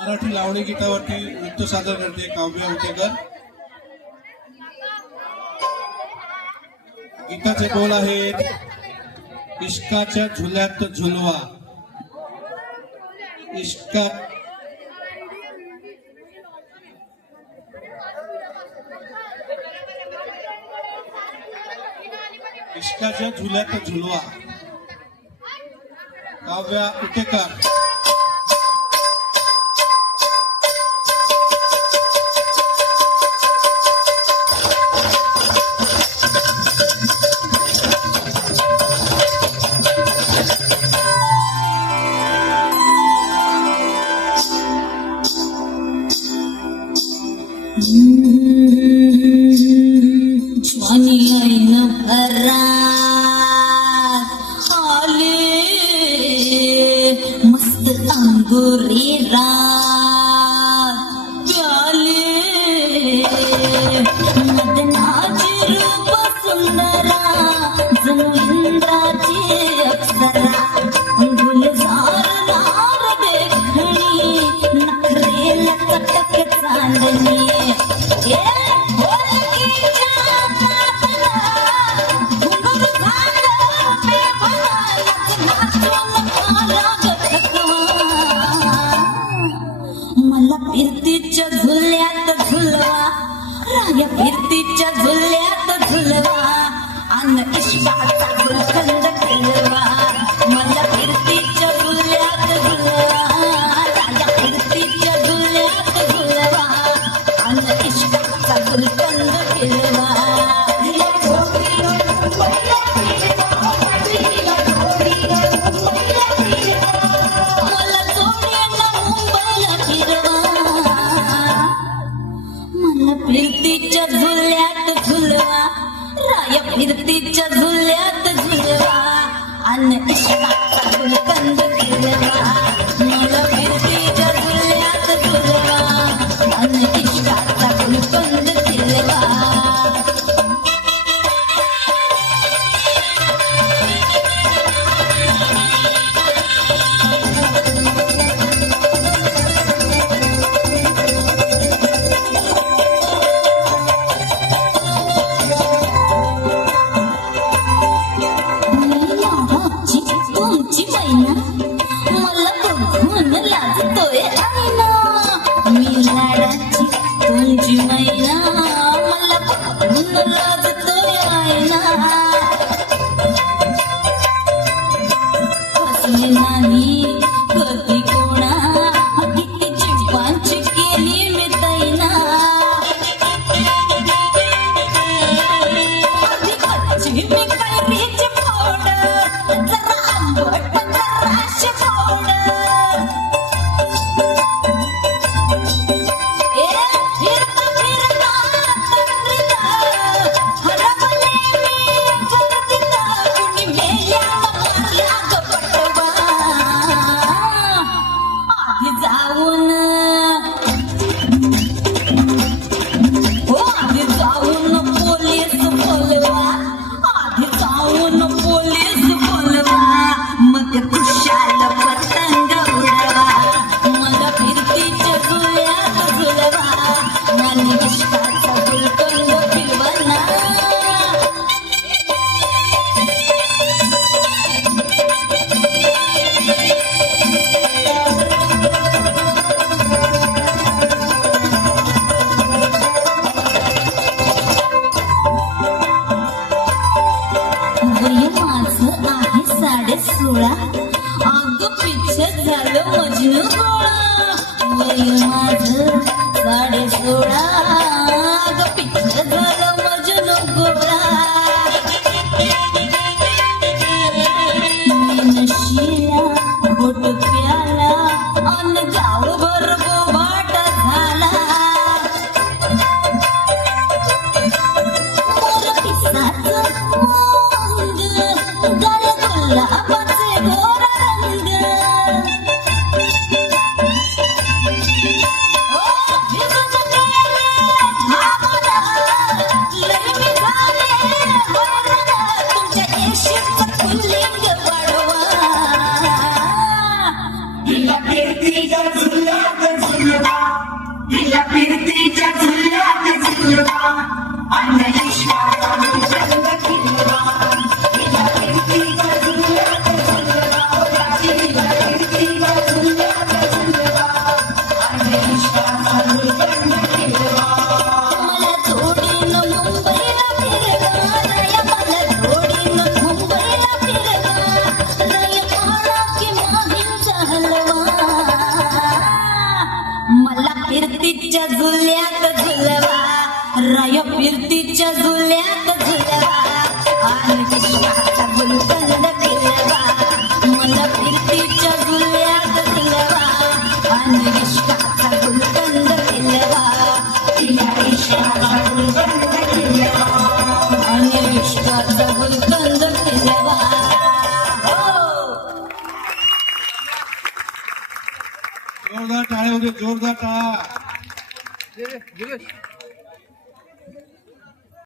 मराठी लावणी गीतावरती नृत्य सादर करते काव्या उतेकर। गीताचे बोल आहेत, इश्काच्या झुल्यात झुलवा। इश्काच्या झुल्यात झुलवा, काव्या उतेकर। ज्वानी ऐन भरात आले मस्त अंगुरी रात प्याले मदनाची रूप सुंदरा जणू इंद्राची अप्सरा गुलजार नार देखणी नखरेला चटक चांदणी फिरतीच्या झुल्यात झुलवा राया फिरतीच्या झुल्यात झुलवा अन इश्काचा गुलकंद खेळवा मला फिरतीच्या झुल्यात झुलवा राया फिरतीच्या झुल्यात झुलवा अन इश्काचा गुलकंद खेळवा फिरतीच्या झुल्यात झुलवा राया फिरतीच्या झुल्यात झुलवा अन इश्काचा गुलकंद खेळवा मला फिरतीच्या झुल्यात झुलवा अन इश्काचा गुलकंद खेळवा मला बघून लाजतोय आईना मी लाडाची तुमची मैना मला बघून लाजतोय आईना हसले नाही कधी कोणा किती जीवांची केली मी दैना आधी कच्ची मी कैरीची फोड जरा आंबट आग पिछे झालं मजनू गोळा वय माझं 16.5 आग पिछे झालं मजनू गोळा मी नशिला घोट प्याला अन गावभर बोबाट झाला मोर पिसाचं वांग गळ गुलाबाचे गोरा रंग ओ भिजून गेले घामाला फिरतीच्या झुल्यात झुलवा, तिला फिरतीच्या झुल्यात झुलवा, अंधविश्वासाचा रंग फिरवा, तिला फिरतीच्या झुल्यात झुलवा, तिला फिरतीच्या झुल्यात झुलवा, अंधविश्वासाचा रंग फिरवा. मला जोडीनं मुंबईला फिरवा, नया मला जोडीनं मुंबईला फिरवा, नया माळा की माहीचा हलवा. मला फिरतीच्या झुल्यात झुलवा, राय फिरतीच्या झुल्यात झुलवा, आणि विश्वाचा गुलकंद फिरवा. मला फिरतीच्या झुल्यात झुलवा, आणि विश्वाचा गुलकंद फिरवा. तिला विश्वाचा गुलकंद फिरवा, आणि विश्वाचा गुलकंद फिरवा. हो. जोरदार टाळ्या होते, जोरदार टाळा.